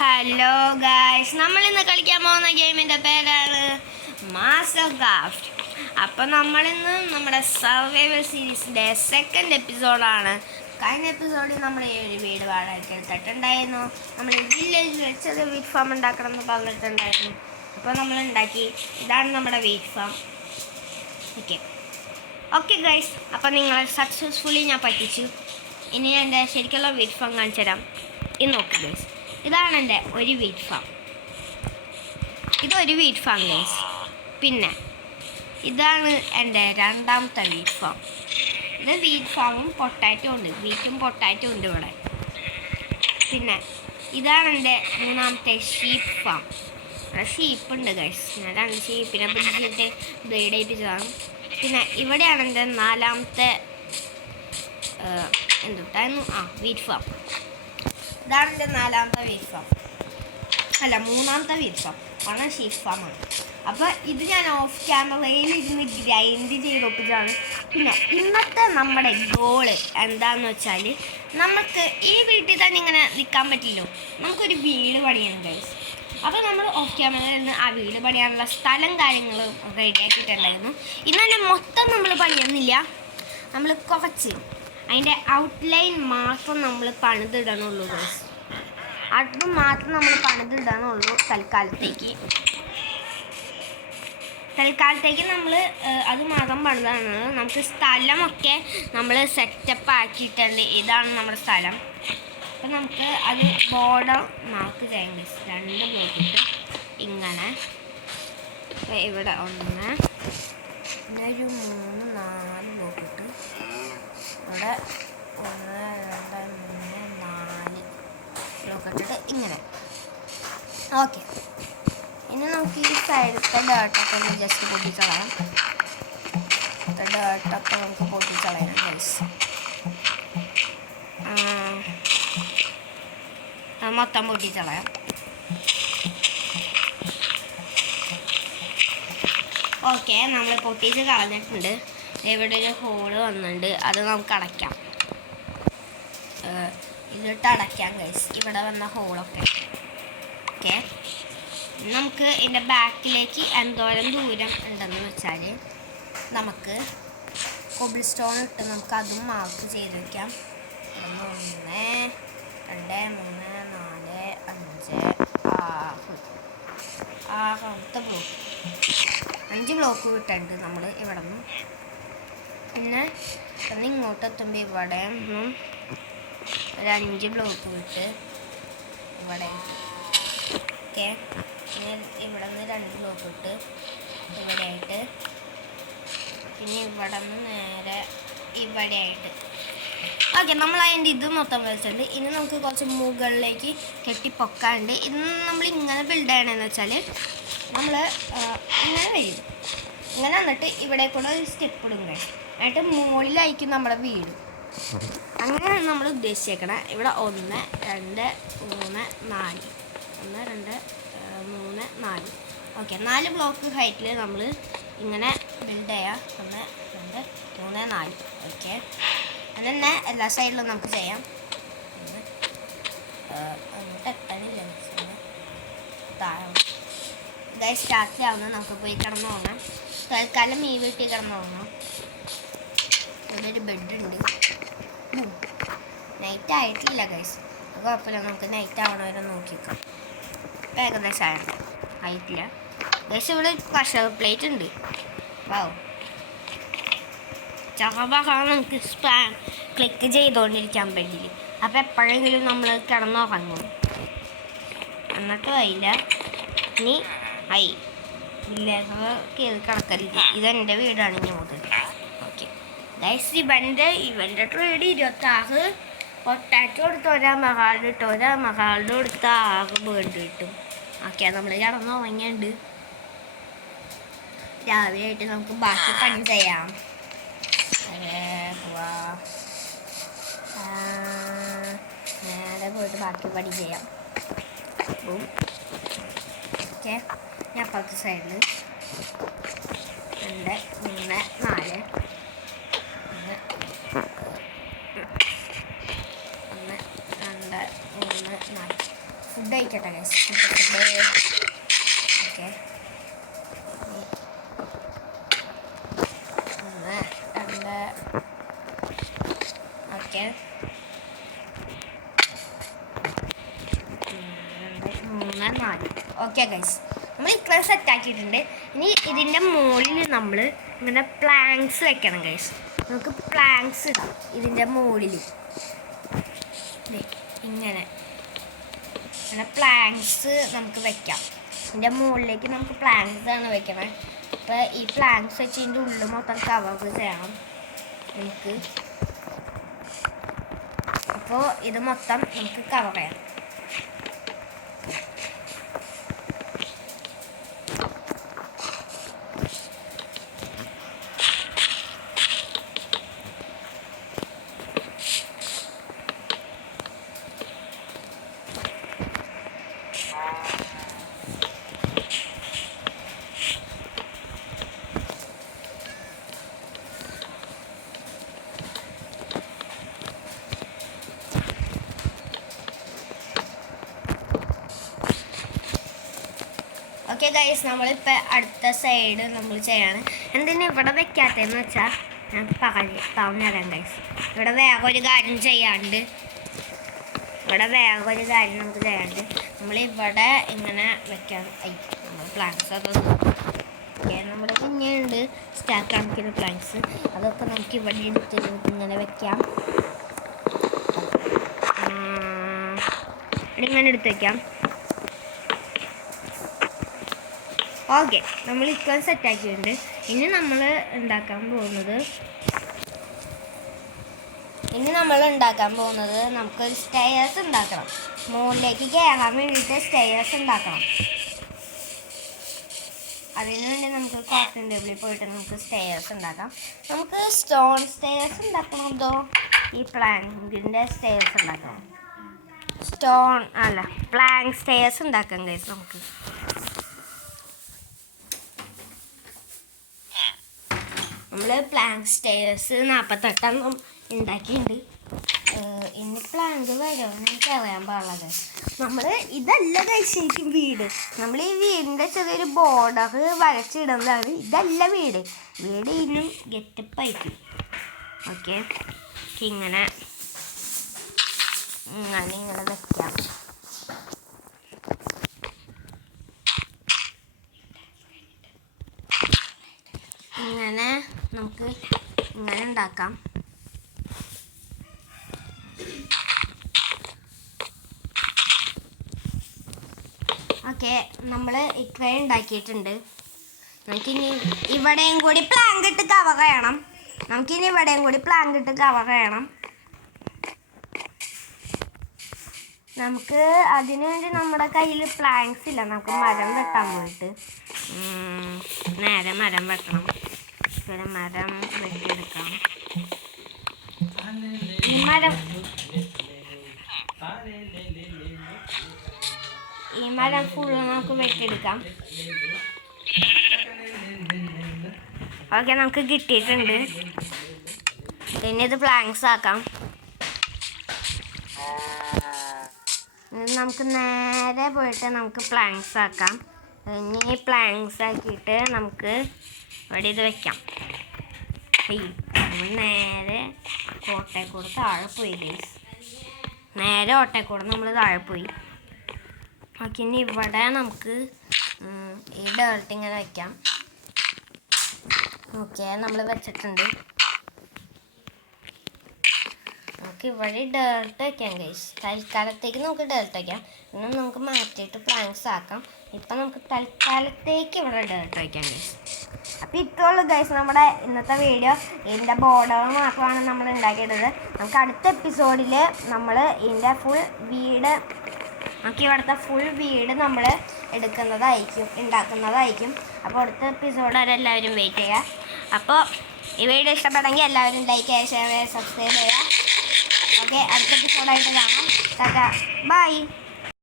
Hello guys, നമ്മൾ ഇന്ന് കളിക്കാൻ പോകുന്ന ഗെയിമിൻ്റെ പേരാണ് മാസ്റ്റർ ക്രാഫ്റ്റ്. അപ്പോൾ നമ്മളിന്ന് നമ്മുടെ സർവൈവൽ സീരീസിൻ്റെ സെക്കൻഡ് എപ്പിസോഡാണ്. കഴിഞ്ഞ എപ്പിസോഡിൽ നമ്മൾ ഒരു വീട് വാടകയ്ക്ക് എടുത്തിട്ടുണ്ടായിരുന്നു. നമ്മൾ വില്ലേജിൽ വെച്ചത് വീറ്റ് ഫാം ഉണ്ടാക്കണം എന്ന് പറഞ്ഞിട്ടുണ്ടായിരുന്നു. അപ്പോൾ നമ്മൾ ഉണ്ടാക്കി. ഇതാണ് നമ്മുടെ വീറ്റ് ഫാം. ഓക്കെ ഗൈസ്, അപ്പോൾ നിങ്ങളെ സക്സസ്ഫുള്ളി ഞാൻ പറ്റിച്ചു. ഇനി ഞാൻ എൻ്റെ ശരിക്കുള്ള വീറ്റ് ഫാം കാണിച്ചു തരാം. ഇത് നോക്ക് ഗൈസ്, ഇതാണ് എൻ്റെ ഒരു വീറ്റ് ഫാം. ഇതൊരു വീറ്റ് ഫാം ഗൈസ്. പിന്നെ ഇതാണ് എൻ്റെ രണ്ടാമത്തെ വീറ്റ് ഫാം. ഇത് വീറ്റ് ഫാമും പൊട്ടാറ്റോ ഉണ്ട്, വീറ്റും പൊട്ടാറ്റോ ഉണ്ട് ഇവിടെ. പിന്നെ ഇതാണ് എൻ്റെ മൂന്നാമത്തെ ഷീപ്പ് ഫാം. ഷീപ്പ് ഉണ്ട് ഗൈസ്. ഞാൻ 2 ഷീപ്പിനെ പിടിച്ചിട്ട് ബ്രീഡ് ചെയ്യിപ്പിച്ചതാണ്. പിന്നെ ഇവിടെയാണ് എൻ്റെ നാലാമത്തെ എന്തുട്ടായിരുന്നു വീറ്റ് ഫാം. ഇതാണ് എൻ്റെ നാലാമത്തെ വീറ്റ് ഫാം, അല്ല മൂന്നാമത്തെ വീറ്റ് ഫാം ആണ്, ഷീപ്പ് ഫാമാണ്. അപ്പോൾ ഇത് ഞാൻ ഓഫ് ക്യാമറയിൽ ഇരുന്ന് ഗ്രൈൻഡ് ചെയ്ത് ഒപ്പിച്ചാണ്. പിന്നെ ഇന്നത്തെ നമ്മുടെ ഗോള് എന്താണെന്ന് വെച്ചാൽ, നമുക്ക് ഈ വീട്ടിൽ തന്നെ ഇങ്ങനെ നിൽക്കാൻ പറ്റില്ലോ, നമുക്കൊരു വീട് പണിയണം ഗൈസ്. അപ്പോൾ നമ്മൾ ഓഫ് ക്യാമറയിൽ നിന്ന് ആ വീട് പണിയാനുള്ള സ്ഥലം കാര്യങ്ങളും റെഡിയാക്കിയിട്ടുണ്ടായിരുന്നു. ഇന്ന് തന്നെ മൊത്തം നമ്മൾ പണിയൊന്നുമില്ല, നമ്മൾ കുറച്ച് അതിൻ്റെ ഔട്ട്ലൈൻ മാത്രം നമ്മൾ പണിതിടണുള്ളൂ ഗൈസ്. അത് മാത്രം നമ്മൾ പണിതിടണുള്ളൂ തൽക്കാലത്തേക്ക് നമ്മൾ അത് മാത്രം പണിതാണ്. നമുക്ക് സ്ഥലമൊക്കെ നമ്മൾ സെറ്റപ്പ് ആക്കിയിട്ടുണ്ട്. ഇതാണ് നമ്മുടെ സ്ഥലം. അപ്പം നമുക്ക് അത് ബോർഡർ മാർക്ക് ചെയ്യാം ഗൈസ്. 2 ബ്ലോക്ക് ഇട്ട് ഇങ്ങനെ ഇവിടെ 1 പിന്നെ ഒരു 3 4 ബ്ലോക്ക് ഇട്ട് ഇവിടെ 1 2 3 4 ബ്ലോക്ക് ഇട്ടിട്ട് ഇങ്ങനെ. ഓക്കെ, ഇനി നമുക്ക് ഈ സൈഡത്തെ ഡേർട്ടൊക്കെ ഒന്ന് ജസ്റ്റ് പൊട്ടിച്ചളയാം. ഡേർട്ടൊക്കെ നമുക്ക് പൊട്ടിച്ചളയാം ഗൈസ്. മൊത്തം പൊട്ടിച്ചളയാം. ഓക്കെ, നമ്മൾ പൊട്ടിച്ച് കളഞ്ഞിട്ടുണ്ട്. ഇവിടെ ഒരു ഹോള് വന്നിട്ടുണ്ട്, അത് നമുക്ക് അടയ്ക്കാം. ഇതിട്ട് അടയ്ക്കാം ഗൈസ്, ഇവിടെ വന്ന ഹോളൊക്കെ. ഓക്കെ, നമുക്ക് ഇതിൻ്റെ ബാക്കിലേക്ക് എന്തോരം ദൂരം ഉണ്ടെന്ന് വെച്ചാൽ നമുക്ക് കോബിൾ സ്റ്റോൺ ഇട്ട് നമുക്ക് അതും മാർക്ക് ചെയ്ത് വയ്ക്കാം. 1 2 3 4 5 6 ബ്ലോക്ക് 5 ബ്ലോക്ക് വിട്ടുണ്ട് നമ്മൾ ഇവിടെ നിന്ന്. പിന്നെ ഇങ്ങോട്ട് എത്തുമ്പോൾ ഇവിടെ നിന്നും ഒരു 5 ബ്ലോക്ക് വിട്ട് ഇവിടെ. ഓക്കെ, പിന്നെ ഇവിടെ നിന്ന് 2 ബ്ലോക്ക് ഇട്ട് ഇവിടെയായിട്ട്, പിന്നെ ഇവിടെ നിന്ന് നേരെ ഇവിടെയായിട്ട്. ഓക്കെ, നമ്മൾ അതിൻ്റെ ഇത് മൊത്തം വെച്ചിട്ടുണ്ട്. ഇനി നമുക്ക് കുറച്ച് മുകളിലേക്ക് കെട്ടിപ്പൊക്കാണ്ട്. ഇന്ന് നമ്മൾ ഇങ്ങനെ ബിൽഡ് ചെയ്യണമെന്ന് വെച്ചാൽ നമ്മൾ ഇങ്ങനെ വരും, ഇങ്ങനെ വന്നിട്ട് ഇവിടെ കൂടെ ഒരു സ്റ്റെപ്പ് ഇടും കഴിയും. എന്നിട്ട് മുകളിലായിരിക്കും നമ്മുടെ വീട്. അങ്ങനെയാണ് നമ്മൾ ഉദ്ദേശിച്ചേക്കണേ. ഇവിടെ 1 2 3 4 1 2 3 4. ഓക്കെ, 4 ബ്ലോക്ക് ഹൈറ്റിൽ നമ്മൾ ഇങ്ങനെ ബിൽഡ് ചെയ്യാം. 1 2 3 4. ഓക്കെ, അതന്നെ എല്ലാ സൈഡിലും നമുക്ക് ചെയ്യാം. അങ്ങോട്ട് എത്താനില്ല താഴെ ഗൈസ്. രാത്രി ആവുന്നത് നമുക്ക് പോയി കിടന്നു പോകാം. തൽക്കാലം ഈ വീട്ടിൽ കിടന്നു പോകണം. ഇവിടെ ഒരു ബെഡുണ്ട്. നൈറ്റ് ആയിട്ടില്ല ഗൈസ്, അത് കുഴപ്പമില്ല. നമുക്ക് നൈറ്റ് ആവണവരെ നോക്കിക്കാം. ഏകദേശം ആയിട്ടില്ല ഗൈസ്. ഇവിടെ പ്രഷർ പ്ലേറ്റ് ഉണ്ട്. വാവ്, ചകബാകാൻ നമുക്ക് ക്ലിക്ക് ചെയ്തുകൊണ്ടിരിക്കാൻ പറ്റില്ല. അപ്പോൾ എപ്പോഴെങ്കിലും നമ്മൾ കിടന്നുറങ്ങും. എന്നിട്ട് ആയില്ല. ഇനി ആയി ഇല്ല, കയറി കിടക്കരുത്. ഇതെൻ്റെ വീടാണ് ഇനി മുതൽ. ഓക്കെ ഗൈസ്, ഇവൻ്റെ ട്രേഡ് 26 പൊട്ടാറ്റോ എടുത്ത് 1 മെഗാൾഡ് ഇട്ട് 1 മെഗാൾഡ് കൊടുത്ത് 6 ബേർഡ് കിട്ടും. ഓക്കെ, നമ്മൾ കിടന്നുറങ്ങിയുണ്ട്. രാവിലെ ആയിട്ട് നമുക്ക് ബാക്കി പണി ചെയ്യാം. നേരെ പോയിട്ട് ബാക്കി പണി ചെയ്യാം. ഓക്കെ, ഞാൻ അപ്പുറത്തെ സൈഡിൽ 2 3 4 1 2 3 4 ഫുഡ് കഴിക്കട്ടെ guys. Food okay. 1 2 okay. 3 4 okay guys. നമ്മൾ ഇത്ര സെറ്റാക്കിയിട്ടുണ്ട്. ഇനി ഇതിൻ്റെ മുകളിൽ നമ്മൾ ഇങ്ങനെ പ്ലാങ്ക്സ് വെക്കണം ഗൈസ്. നമുക്ക് പ്ലാങ്ക്സ് ഇടാം ഇതിൻ്റെ മുകളിൽ. ഇങ്ങനെ പ്ലാങ്ക്സ് നമുക്ക് വെക്കാം. ഇതിൻ്റെ മുകളിലേക്ക് നമുക്ക് പ്ലാങ്ക്സ് ആണ് വെക്കണത്. അപ്പോൾ ഈ പ്ലാങ്ക്സ് വെച്ച് ഇതിൻ്റെ ഉള്ളിൽ മൊത്തം കവർ ചെയ്യണം നമുക്ക്. അപ്പോൾ ഇത് മൊത്തം നമുക്ക് കവർ ചെയ്യാം. ഓക്കെ ഗൈസ്, നമ്മളിപ്പോൾ അടുത്ത സൈഡ് നമ്മൾ ചെയ്യാണ്. എന്തിനാ ഇവിടെ വെക്കാത്തതെന്ന് വെച്ചാൽ ഞാൻ പറഞ്ഞുതരാം ഗൈസ്. ഇവിടെ വേറൊരു കാര്യം ചെയ്യാണ്ട് നമുക്ക് ചെയ്യാണ്ട് നമ്മളിവിടെ ഇങ്ങനെ വെക്കാൻ നമ്മൾ പ്ലാങ്ക്സ് അതൊന്നും നമ്മുടെ പിന്നെയുണ്ട് സ്റ്റാക്ക് കണക്കിന് പ്ലാങ്ക്സ്. അതൊക്കെ നമുക്ക് ഇവിടെ എടുത്തിട്ട് ഇങ്ങനെ വെക്കാം. ഇങ്ങനെ എടുത്ത് വയ്ക്കാം. ഓക്കെ, നമ്മൾ ഇപ്പോൾ സെറ്റാക്കിയിട്ടുണ്ട്. ഇനി നമ്മൾ ഉണ്ടാക്കാൻ പോകുന്നത് നമുക്കൊരു സ്റ്റെയർസ് ഉണ്ടാക്കണം. മുകളിലേക്ക് കയറാൻ വേണ്ടിയിട്ട് സ്റ്റെയർസ് ഉണ്ടാക്കണം. അതിനു വേണ്ടി നമുക്ക് ക്രാഫ്റ്റിംഗ് ടേബിളിൽ പോയിട്ട് നമുക്ക് സ്റ്റെയർസ് ഉണ്ടാക്കാം. നമുക്ക് സ്റ്റോൺ സ്റ്റെയർസ് ഉണ്ടാക്കണതോ ഈ പ്ലാങ്കിൻ്റെ സ്റ്റെയർസ് ഉണ്ടാക്കണം? പ്ലാങ്ക് സ്റ്റെയർസ് ഉണ്ടാക്കാം ഗൈസ്. നമുക്ക് പ്ലാങ്ക് സ്റ്റെയർസ് 48 ഉണ്ടാക്കിയിട്ടുണ്ട്. ഇനി പ്ലാങ്ക് വരുമെന്ന് എനിക്ക് അറിയാൻ പാടില്ല. നമ്മൾ ഇതല്ല കഴിച്ചിരിക്കും വീട്. നമ്മൾ ഈ വീടിൻ്റെ ചെറിയൊരു ബോർഡർ വരച്ചിടുന്നതാണ്. ഇതല്ല വീട് ഇനിയും ഗെറ്റപ്പായിരിക്കും. ഓക്കെ, ഇങ്ങനെ വെക്കാം. ഇങ്ങനെ നമുക്ക് ഇങ്ങനെ ഉണ്ടാക്കാം. ഓക്കെ, നമ്മൾ ഇത്രയും ഉണ്ടാക്കിയിട്ടുണ്ട്. നമുക്കിനി ഇവിടെയും കൂടി പ്ലാങ്ക് ഇട്ട് കവർ ചെയ്യണം. നമുക്ക് അതിനുവേണ്ടി നമ്മുടെ കയ്യിൽ പ്ലാങ്ക്സ് ഇല്ല. നമുക്ക് മരം വെട്ടാൻ പോയിട്ട് നേരെ മരം വെട്ടണം. മരം വെട്ടിയെടുക്കാം. ഈ മരം ഫുള്ള് നമുക്ക് വെട്ടിയെടുക്കാം. ഓക്കെ, നമുക്ക് കിട്ടിയിട്ടുണ്ട്. പിന്നെ ഇത് പ്ലാങ്ക്സ് ആക്കാം. നമുക്ക് നേരെ പോയിട്ട് നമുക്ക് പ്ലാങ്ക്സ് ആക്കാം. ഇനി പ്ലാങ്ക്സ് ആക്കിയിട്ട് നമുക്ക് ഇവിടെ ഇത് വെക്കാം. നമ്മൾ നേരെ ഓട്ടേക്കൂടെ താഴെ പോയി ഗൈസ്. നമ്മൾ താഴെ പോയി. ഓക്കെ, ഇനി ഇവിടെ നമുക്ക് ഈ ഡേർട്ട് ഇങ്ങനെ വെക്കാം. ഓക്കെ, നമ്മൾ വെച്ചിട്ടുണ്ട്. നമുക്ക് ഇവിടെ ഡേർട്ട് വയ്ക്കാം ഗൈസ്. തൽക്കാലത്തേക്ക് നമുക്ക് ഡേർട്ട് വയ്ക്കാം. പിന്നെ നമുക്ക് മാറ്റിയിട്ട് പ്ലാങ്ക്സ് ആക്കാം. ഇപ്പം നമുക്ക് തൽക്കാലത്തേക്ക് ഇവിടെ ഡേർട്ട് വയ്ക്കാം ഗൈസ്. അപ്പോൾ ഇത്രയുള്ളൂ ഗൈസ് നമ്മുടെ ഇന്നത്തെ വീഡിയോ. ഇതിൻ്റെ ബോർഡർ മാത്രമാണ് നമ്മൾ ഉണ്ടാക്കിയിട്ടത്. നമുക്ക് അടുത്ത എപ്പിസോഡിൽ നമ്മൾ ഇതിൻ്റെ ഫുൾ വീട് ഇവിടുത്തെ ഫുൾ വീട് നമ്മൾ ഉണ്ടാക്കുന്നതായിരിക്കും. അപ്പോൾ അടുത്ത എപ്പിസോഡ് വരെ എല്ലാവരും വെയിറ്റ് ചെയ്യുക. അപ്പോൾ ഈ വീഡിയോ ഇഷ്ടപ്പെട്ടെങ്കിൽ എല്ലാവരും ലൈക്ക് ചെയ്യുക, ഷെയർ ചെയ്യുക, സബ്സ്ക്രൈബ് ചെയ്യുക. ഓക്കെ, അടുത്ത എപ്പിസോഡായിട്ട് കാണാം. ബൈ.